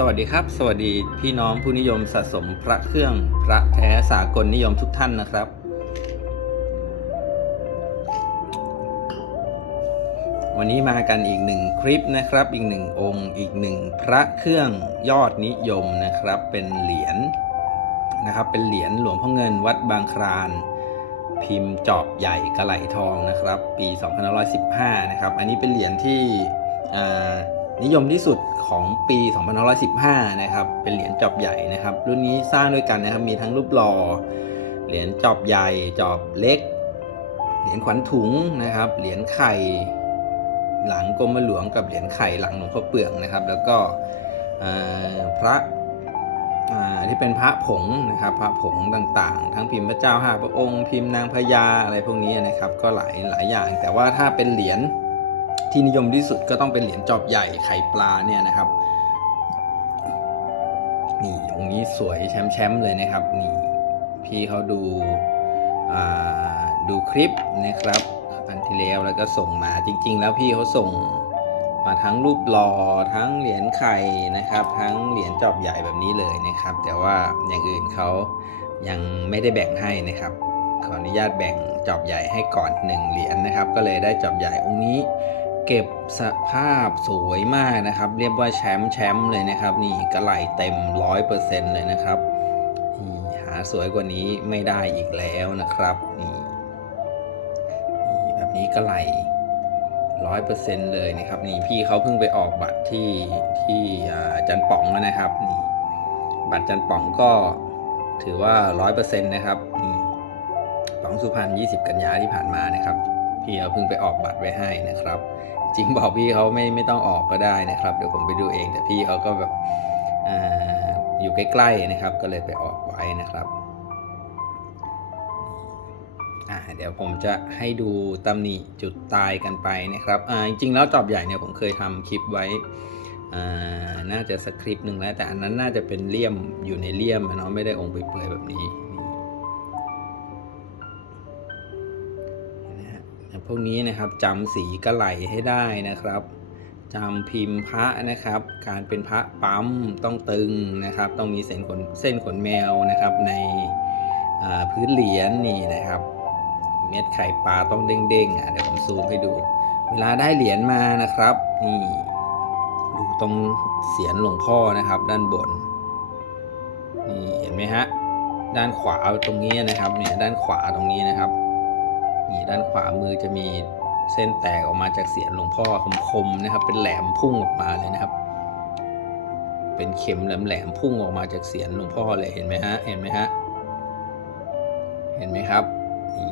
สวัสดีครับ สวัสดีพี่น้องผู้นิยมสะสมพระเครื่องพระแท้สากลนิยมทุกท่านนะครับ วันนี้มากันอีกหนึ่งคลิปนะครับ อีกหนึ่งองค์ อีกหนึ่งพระเครื่องยอดนิยมนะครับ เป็นเหรียญนะครับ เป็นเหรียญหลวงพ่อเงินวัดบางครานพิมพ์จอบใหญ่กระไหลทองนะครับ ปี 2515 นะครับ อันนี้เป็นเหรียญที่อ่า นิยมที่สุดของปี 2515 นะครับ เป็นเหรียญจอบใหญ่นะครับ รุ่นนี้สร้างด้วยกันนะครับ มีทั้งรูปหล่อ เหรียญจอบใหญ่ จอบเล็ก เหรียญขวัญถุงนะครับ เหรียญไข่ หลังกรมหลวงกับเหรียญไข่หลังหลวงพ่อเปลืองนะครับ แล้วก็พระที่เป็นพระผงนะครับ พระผงต่างๆ ทั้งพิมพ์พระเจ้าห้าพระองค์ พิมพ์นางพญาอะไรพวกนี้นะครับ ก็หลายหลายอย่าง แต่ว่าถ้าเป็นเหรียญ ที่นิยมที่สุดก็ต้องเป็นเหรียญจอบใหญ่ไข่ปลาเนี่ยนะครับนี่องค์นี้สวยแชมป์แชมป์เลยนะครับนี่พี่เขาดูอ่าดูคลิปนะครับ อันที่แล้วแล้วก็ส่งมาจริง ๆ แล้วพี่เขาส่งมาทั้งรูปหล่อทั้งเหรียญไข่นะครับ ทั้งเหรียญจอบใหญ่แบบนี้เลยนะครับ แต่ว่าอย่างอื่นเขายังไม่ได้แบ่งให้นะครับ ขออนุญาตแบ่งจอบใหญ่ให้ก่อนหนึ่งเหรียญนะครับ ก็เลยได้จอบใหญ่องค์นี้ เก็บสภาพสวยมากนะครับ เรียกว่าแชมป์แชมป์เลยนะครับ นี่กระไหลเต็มร้อยเปอร์เซ็นต์เลยนะครับนี่หาสวยกว่านี้ไม่ได้อีกแล้วนะครับนี่แบบนี้กระไหลร้อยเปอร์เซ็นต์เลยนะครับ นี่พี่เขาเพิ่งไปออกบัตรที่ที่จันป๋องนะครับนี่บัตรจันป๋องก็ถือว่าร้อยเปอร์เซ็นต์นะครับนี่ป๋องสุพรรณ20กันยาที่ผ่านมานะครับพี่เขาเพิ่งไปออกบัตรไว้ให้นะครับ จริงบอกพี่เขาไม่ไม่ต้องออกก็ได้นะครับ เดี๋ยวผมไปดูเอง แต่พี่เขาก็แบบออยู่ใกล้ๆนะครับ ก็เลยไปออกไว้นะครับเดี๋ยวผมจะให้ดูตำหนิจุดตายกันไปนะครับอ่าจริงๆแล้วจอบใหญ่เนี่ยผมเคยทำคลิปไว้น่าจะสคริปต์หนึ่งแล้วแต่อันนั้นน่าจะเป็นเลี่ยมอยู่ในเลี่ยมอะเนาะไม่ได้องค์เปื่อยแบบนี้ พวกนี้นะครับจำสีกระไหลให้ได้นะครับจำพิมพ์พระนะครับ การเป็นพระปั๊มต้องตึงนะครับ ต้องมีเส้นขนเส้นขนแมวนะครับในพื้นเหรียญนี่นะครับ เม็ดไข่ปลาต้องเด้งๆอะเดี๋ยวผมซูมให้ดู เวลาได้เหรียญมานะครับนี่ดูตรงเสียนหลวงพ่อนะครับ ด้านบนนี่เห็นไหมฮะด้านขวาตรงนี้นะครับเนี่ยด้านขวาตรงนี้นะครับ นี่ด้านขวามือจะมีเส้นแตกออกมาจากเสียนหลวงพ่อคมๆนะครับ เป็นแหลมพุ่งออกมาเลยนะครับ เป็นเข็มแหลมๆพุ่งออกมาจากเสียนหลวงพ่อเลยเห็นไหมฮะเห็นไหมฮะเห็นไหมครับนี่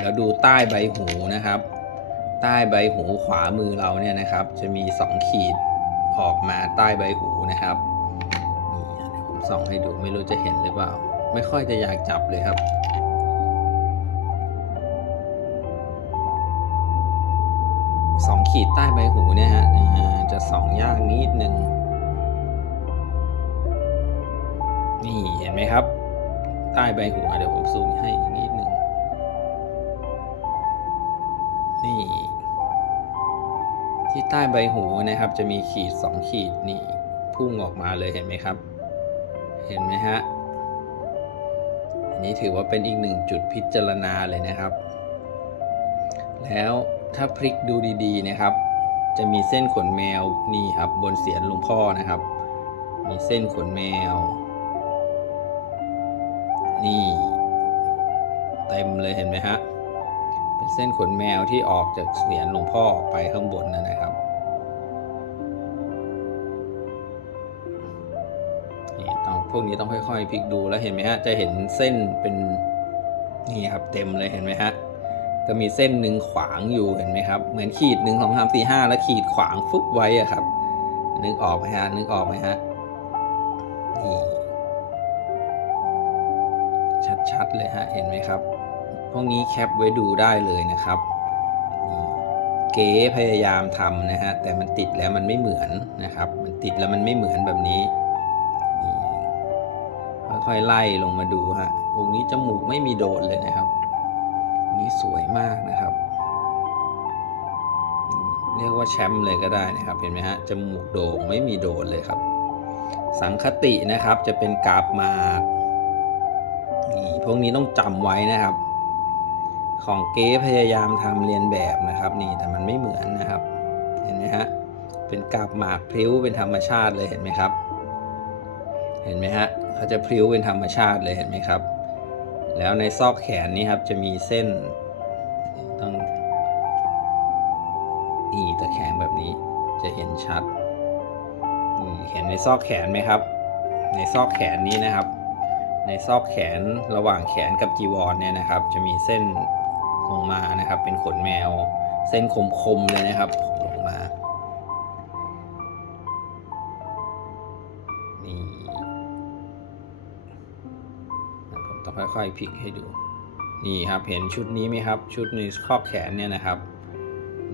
แล้วดูใต้ใบหูนะครับ ใต้ใบหูขวามือเราเนี่ยนะครับ จะมีสองขีดออกมาใต้ใบหูนะครับนี่ผมส่องให้ดูไม่รู้จะเห็นหรือเปล่า ไม่ค่อยจะอยากจับเลยครับ ขีดใต้ใบหูเนี่ยฮะจะส่องยากนิดนึงนี่เห็นไหมครับ ใต้ใบหูเดี๋ยวผมซูมให้อีกนิดนึงนี่ ที่ใต้ใบหูนะครับ จะมีขีดสองขีดนี่พุ่งออกมาเลยเห็นไหมครับ เห็นไหมฮะอันนี้ถือว่าเป็นอีกหนึ่งจุดพิจารณาเลยนะครับ แล้ว ถ้าพลิกดูดีๆนะครับ จะมีเส้นขนแมวนี่ครับบนเสียนหลวงพ่อนะครับ มีเส้นขนแมว นี่ เต็มเลยเห็นไหมฮะเป็นเส้นขนแมวที่ออกจากเสียนหลวงพ่อออกไปข้างบนนะนะครับนี่ต้องพวกนี้ต้องค่อยๆพลิกดูแล้วเห็นไหมฮะจะเห็นเส้นเป็นนี่ครับเต็มเลยเห็นไหมฮะ ก็มีเส้นหนึ่งขวางอยู่เห็นไหมครับ เหมือนขีดหนึ่งสองสามสี่ห้าแล้วขีดขวางฟุบไว้อะครับ นึกออกไหมฮะ นึกออกไหมฮะ นี่ ชัดๆเลยฮะ เห็นไหมครับ พวกนี้แคปไว้ดูได้เลยนะครับ เก๋พยายามทำนะฮะ แต่มันติดแล้วมันไม่เหมือนนะครับ มันติดแล้วมันไม่เหมือนแบบนี้ ค่อยๆไล่ลงมาดูฮะพวกนี้จมูกไม่มีโดดเลยนะครับ นี่สวยมากนะครับ เรียกว่าแชมป์เลยก็ได้นะครับ เห็นไหมฮะ จมูกโด่งไม่มีโดดเลยครับ สังคตินะครับจะเป็นกาบหมากนี่พวกนี้ต้องจำไว้นะครับ ของเก๊พยายามทำเรียนแบบนะครับ นี่แต่มันไม่เหมือนนะครับ เห็นไหมฮะ เป็นกาบหมากพลิ้วเป็นธรรมชาติเลยเห็นไหมครับ เห็นไหมฮะเขาจะพลิ้วเป็นธรรมชาติเลยเห็นไหมครับ แล้วในซอกแขนนี้ครับจะมีเส้นต้องนี่ตะแคงแบบนี้จะเห็นชัดนี่เห็นในซอกแขนไหมครับ ในซอกแขนนี้นะครับ ในซอกแขนระหว่างแขนกับจีวรเนี่ยนะครับ จะมีเส้นลงมานะครับ เป็นขนแมว เส้นคมๆเลยนะครับลงมา ค่อยพลิกให้ดู นี่ครับเห็นชุดนี้ไหมครับ ชุดในครอบแขนเนี่ยนะครับ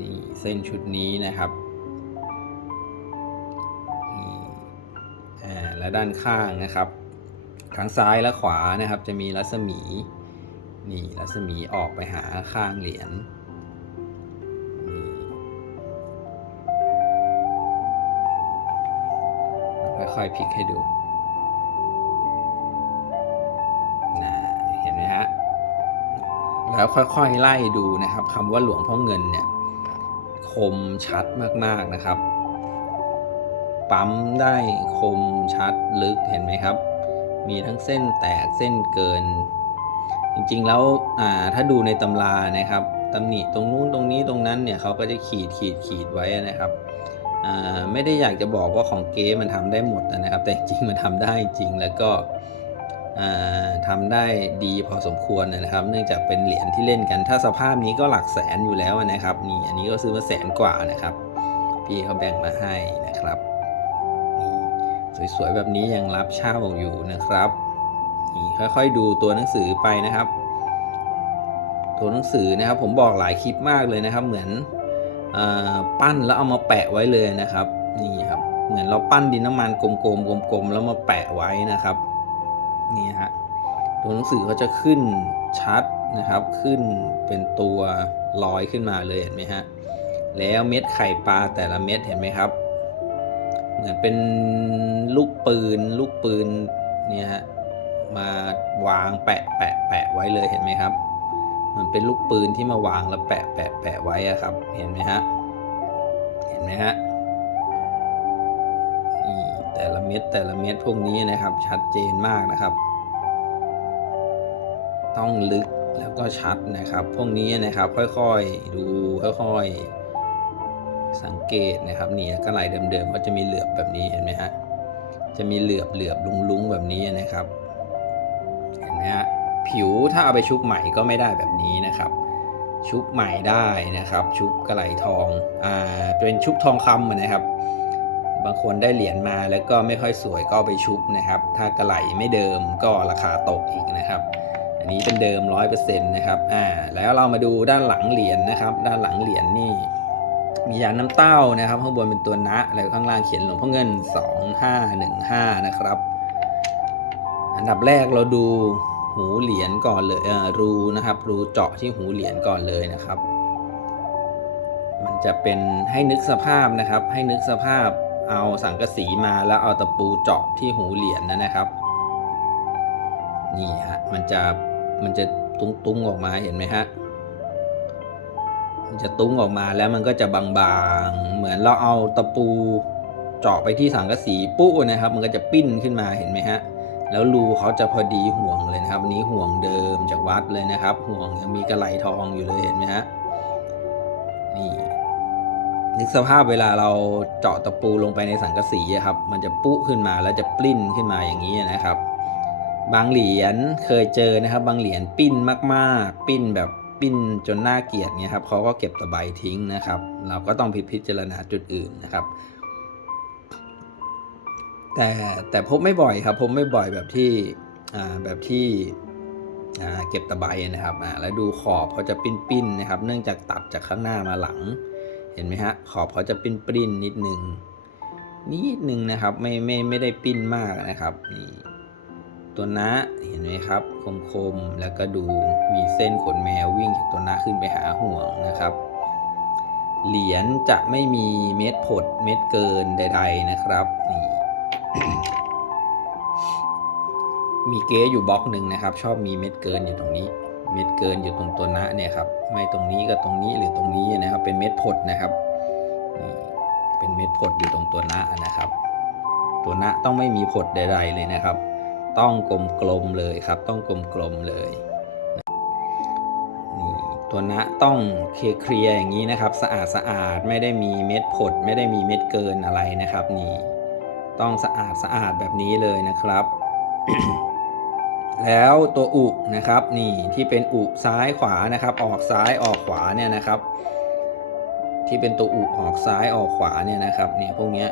นี่เส้นชุดนี้นะครับนี่อ่าและด้านข้างนะครับ ทั้งซ้ายและขวานะครับจะมีรัศมี นี่รัศมีออกไปหาข้างเหรียญค่อยๆพลิกให้ดู แล้วค่อยๆไล่ดูนะครับคำว่าหลวงพ่อเงินเนี่ยคมชัดมากๆนะครับ ปั๊มได้คมชัดลึกเห็นไหมครับ มีทั้งเส้นแตกเส้นเกิน จริงๆแล้วถ้าดูในตำรานะครับตำหนิตรงนู้นตรงนี้ตรงนั้นเนี่ยเขาก็จะขีดขีดขีดไว้นะครับไม่ได้อยากจะบอกว่าของเก๊มันทำได้หมดนะครับ แต่จริงๆมันทำได้จริงแล้วก็ อ่าทำได้ดีพอสมควรนะครับ เนื่องจากเป็นเหรียญที่เล่นกัน ถ้าสภาพนี้ก็หลักแสนอยู่แล้วนะครับนี่อันนี้ก็ซื้อมาแสนกว่านะครับ พี่เขาแบ่งมาให้นะครับนี่สวยๆแบบนี้ยังรับเช่าอยู่นะครับนี่ค่อยๆดูตัวหนังสือไปนะครับ ตัวหนังสือนะครับ ผมบอกหลายคลิปมากเลยนะครับ เหมือนอปั้นแล้วเอามาแปะไว้เลยนะครับนี่ครับเหมือนเราปั้นดินน้ำมันกลมๆกลมๆแล้วมาแปะไว้นะครับ นี่ฮะตัวหนังสือเขาจะขึ้นชัดนะครับ ขึ้นเป็นตัวลอยขึ้นมาเลยเห็นไหมฮะแล้วเม็ดไข่ปลาแต่ละเม็ดเห็นไหมครับ เหมือนเป็นลูกปืนลูกปืนเนี่ยฮะมาวางแปะแปะแปะไว้เลยเห็นไหมครับเหมือนเป็นลูกปืนที่มาวางแล้วแปะแปะแปะไว้อะครับ เห็นไหมฮะเห็นไหมฮะ แต่ละเม็ดแต่ละเม็ดพวกนี้นะครับ ชัดเจนมากนะครับ ต้องลึกแล้วก็ชัดนะครับ พวกนี้นะครับ ค่อยๆดูค่อยๆสังเกตนะครับนี่กระไหลเดิมๆก็จะมีเหลือบแบบนี้เห็นไหมฮะจะมีเหลือบเหลือบลุงลุงๆแบบนี้นะครับเห็นไหมฮะผิวถ้าเอาไปชุบใหม่ก็ไม่ได้แบบนี้นะครับ ชุบใหม่ได้นะครับ ชุบกระไหลทองอ่าเป็นชุบทองคำนะครับ บางคนได้เหรียญมาแล้วก็ไม่ค่อยสวยก็ไปชุบนะครับ ถ้ากระไหลไม่เดิมก็ราคาตกอีกนะครับ อันนี้เป็นเดิมร้อยเปอร์เซ็นต์นะครับอ่าแล้วเรามาดูด้านหลังเหรียญนะครับ ด้านหลังเหรียญนี่ มียานน้ำเต้านะครับ ข้างบนเป็นตัวนะแล้วข้างล่างเขียนหลวงพ่อเงิน 2515 นะครับ อันดับแรกเราดูหูเหรียญก่อนเลยเออรูนะครับ รูเจาะที่หูเหรียญก่อนเลยนะครับ มันจะเป็นให้นึกสภาพนะครับ ให้นึกสภาพ เอาสังกะสีมาแล้วเอาตะปูเจาะที่หูเหรียญนะครับ นี่ฮะมันจะมันจะตุ้งๆออกมาเห็นไหมฮะมันจะตุ้งออกมาแล้วมันก็จะบางๆ เหมือนเราเอาตะปูเจาะไปที่สังกะสีปุ๊นะครับ มันก็จะปิ้นขึ้นมาเห็นไหมฮะ แล้วรูเขาจะพอดีห่วงเลยนะครับนี้ห่วงเดิมจากวัดเลยนะครับ ห่วงยังมีกระไหลทองอยู่เลยเห็นไหมฮะ นึกสภาพเวลาเราเจาะตะปูลงไปในสังกะสีครับ มันจะปุ๊ขึ้นมาแล้วจะปลิ้นขึ้นมาอย่างนี้นะครับ บางเหรียญเคยเจอนะครับ บางเหรียญปิ้นมากๆ ปิ้นแบบปิ้นจนน่าเกลียดเนี่ยครับเขาก็เก็บตะไบทิ้งนะครับ เราก็ต้องพิจารณาจุดอื่นนะครับ แต่แต่พบไม่บ่อยครับ พบไม่บ่อยแบบที่อ่าแบบที่เก็บตะไบนะครับแล้วดูขอบเขาจะปิ้นปิ้นๆนะครับ เนื่องจากตัดจากข้างหน้ามาหลัง เห็นไหมฮะขอบเขาจะปิ้นปริ้นนิดนึงนิดนึงนะครับไม่ไม่ไม่ได้ปิ้นมากนะครับนี่ตัวนะเห็นไหมครับคมๆแล้วก็ดูมีเส้นขนแมววิ่งจากตัวนะขึ้นไปหาห่วงนะครับ เหรียญจะไม่มีเม็ดผดเม็ดเกินใด ๆนะครับนี่มีเก๊อยู่บล็อกหนึ่งนะครับ ชอบมีเม็ดเกินอยู่ตรงนี้ เม็ดเกินอยู่ตรงตัวนะเนี่ยครับไม่ตรงนี้ก็ตรงนี้หรือตรงนี้นะครับ เป็นเม็ดผดนะครับนี่เป็นเม็ดผดอยู่ตรงตัวนะนะครับ ตัวนะต้องไม่มีผดใด ๆ เลยนะครับ ต้องกลมๆเลยครับ ต้องกลมๆเลยนี่ตัวนะต้องเคลียร์ๆอย่างนี้นะครับสะอาดสะอาดไม่ได้มีเม็ดผด ไม่ได้มีเม็ดเกินอะไรนะครับ นี่ต้องสะอาดสะอาดแบบนี้เลยนะครับ แล้วตัวอุ นะครับ นี่ที่เป็นอุซ้ายขวานะครับ ออกซ้ายออกขวาเนี่ยนะครับ ที่เป็นตัวอุออกซ้ายออกขวาเนี่ยนะครับ เนี่ยพวกเนี้ย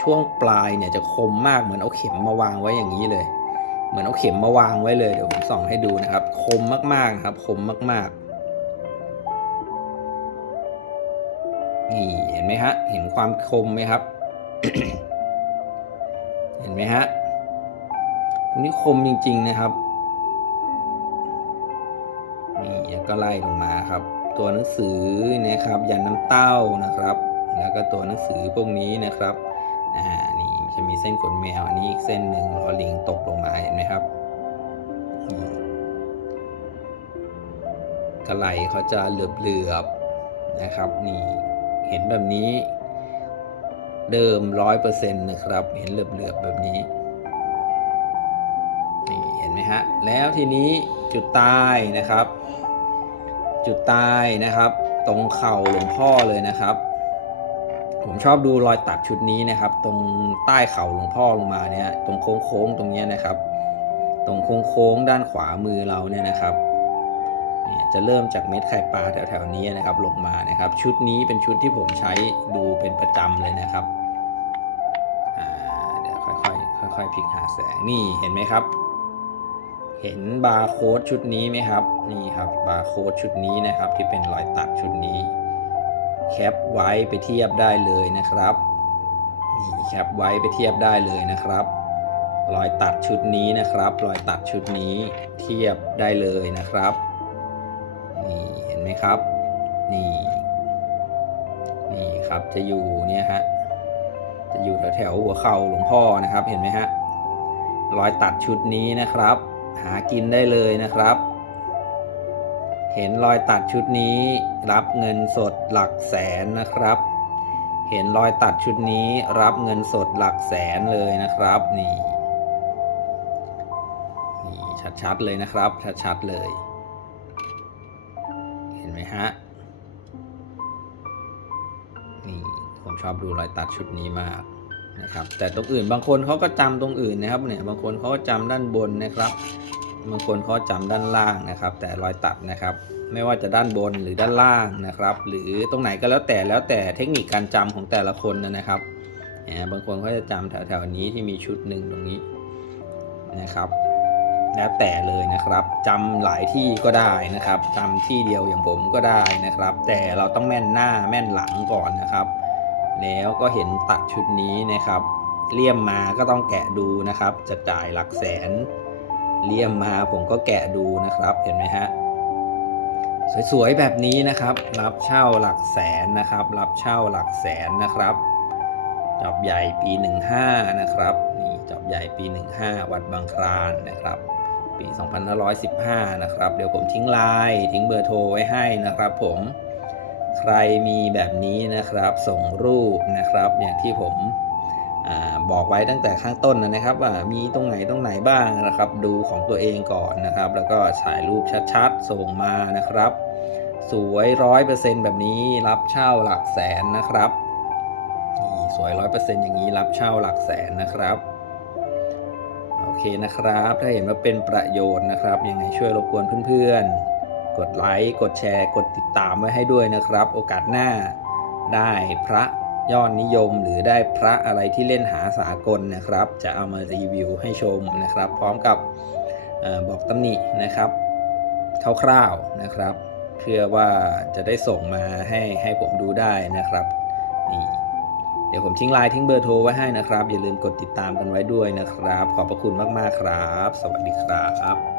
ช่วงปลายเนี่ยจะคมมากเหมือนเอาเข็มมาวางไว้อย่างนี้เลย เหมือนเอาเข็มมาวางไว้เลยเดี๋ยวผมส่องให้ดูนะครับ คมมากๆนะครับ คมมาก ๆ นี่เห็นไหมฮะ เห็นความคมไหมครับ เห็นไหมฮะตรงนี้คมจริง ๆ นะครับ ก็ไล่ลงมาครับ ตัวหนังสือนะครับยันน้ำเต้านะครับ แล้วก็ตัวหนังสือพวกนี้นะครับอ่านี่จะมีเส้นขนแมวอันนี้อีกเส้นหนึ่งลอลิงตกลงมาเห็นไหมครับกระไหลเขาจะเหลือบๆนะครับ นี่เห็นแบบนี้ เดิมร้อยเปอร์เซ็นต์นะครับ เห็นเหลือบๆแบบนี้นี่เห็นไหมฮะแล้วทีนี้จุดใต้นะครับ จุดใต้นะครับ ตรงเข่าหลวงพ่อเลยนะครับ ผมชอบดูรอยตัดชุดนี้นะครับ ตรงใต้เข่าหลวงพ่อลงมาเนี่ยตรงโค้งๆตรงเนี้ยนะครับ ตรงโค้งๆด้านขวามือเราเนี่ยนะครับเนี่ยจะเริ่มจากเม็ดไข่ปลาแถวๆนี้นะครับลงมานะครับ ชุดนี้เป็นชุดที่ผมใช้ดูเป็นประจำเลยนะครับเดี๋ยวค่อยๆค่อยๆพลิกหาแสงนี่เห็นไหมครับ เห็นบาร์โค้ดชุดนี้ไหมครับ นี่ครับบาร์โค้ดชุดนี้นะครับ ที่เป็นรอยตัดชุดนี้ แคปไว้ไปเทียบได้เลยนะครับนี่แคปไว้ไปเทียบได้เลยนะครับรอยตัดชุดนี้นะครับรอยตัดชุดนี้เทียบได้เลยนะครับนี่เห็นไหมครับนี่นี่ครับจะอยู่เนี่ยฮะจะอยู่แถวๆหัวเข่าหลวงพ่อนะครับเห็นไหมฮะรอยตัดชุดนี้นะครับ หากินได้เลยนะครับ เห็นรอยตัดชุดนี้ รับเงินสดหลักแสนนะครับ เห็นรอยตัดชุดนี้รับเงินสดหลักแสนเลยนะครับนี่นี่ชัดๆเลยนะครับชัดๆเลย เห็นไหมฮะนี่ผมชอบดูรอยตัดชุดนี้มาก นะครับแต่ตรงอื่นบางคนเขาก็จำตรงอื่นนะครับเนี่ยบางคนเขาก็จำด้านบนนะครับ บางคนเขาจำด้านล่างนะครับ แต่รอยตัดนะครับ ไม่ว่าจะด้านบนหรือด้านล่างนะครับ หรือตรงไหนก็แล้วแต่แล้วแต่เทคนิคการจำของแต่ละคนนะครับเนี่ยบางคนเขาจะจำแถวๆนี้ที่มีชุดหนึ่งตรงนี้นะครับ แล้วแต่เลยนะครับจำหลายที่ก็ได้นะครับจำที่เดียวอย่างผมก็ได้นะครับ แต่เราต้องแม่นหน้าแม่นหลังก่อนนะครับ แล้วก็เห็นตัดชุดนี้นะครับเลี่ยมมาก็ต้องแกะดูนะครับ จะจ่ายหลักแสน เลี่ยมมาผมก็แกะดูนะครับเห็นไหมฮะสวยๆแบบนี้นะครับ รับเช่าหลักแสนนะครับ รับเช่าหลักแสนนะครับจอบใหญ่ปี 15 นะครับนี่จอบใหญ่ปี 15 วัดบางคลานนะครับ ปี 2515 นะครับ เดี๋ยวผมทิ้งไลน์ทิ้งเบอร์โทรไว้ให้นะครับผม ใครมีแบบนี้นะครับส่งรูปนะครับอย่างที่ผมอบอกไว้ตั้งแต่ข้างต้นนะครับ ว่ามีตรงไหนตรงไหนบ้างนะครับ ดูของตัวเองก่อนนะครับ แล้วก็ถ่ายรูปชัดๆ ส่งมานะครับ สวยร้อยเปอร์เซ็นแบบนี้รับเช่าหลักแสนนะครับนี่สวยร้อยเปอร์เซ็นอย่างนี้รับเช่าหลักแสนนะครับโอเคนะครับ ถ้าเห็นว่าเป็นประโยชน์นะครับยังไงช่วยรบกวนเพื่อนๆ กดไลค์ กดแชร์ กดติดตามไว้ให้ด้วยนะครับ โอกาสหน้าได้พระยอดนิยมหรือได้พระอะไรที่เล่นหาสากลนะครับ จะเอามารีวิวให้ชมนะครับ พร้อมกับออบอกตำหนินะครับคร่าวๆนะครับ เพื่อว่าจะได้ส่งมาให้ให้ผมดูได้นะครับนี่เดี๋ยวผมทิ้งไลน์ทิ้งเบอร์โทรไว้ให้นะครับ อย่าลืมกดติดตามกันไว้ด้วยนะครับ ขอบพระคุณมากๆครับ สวัสดีครับ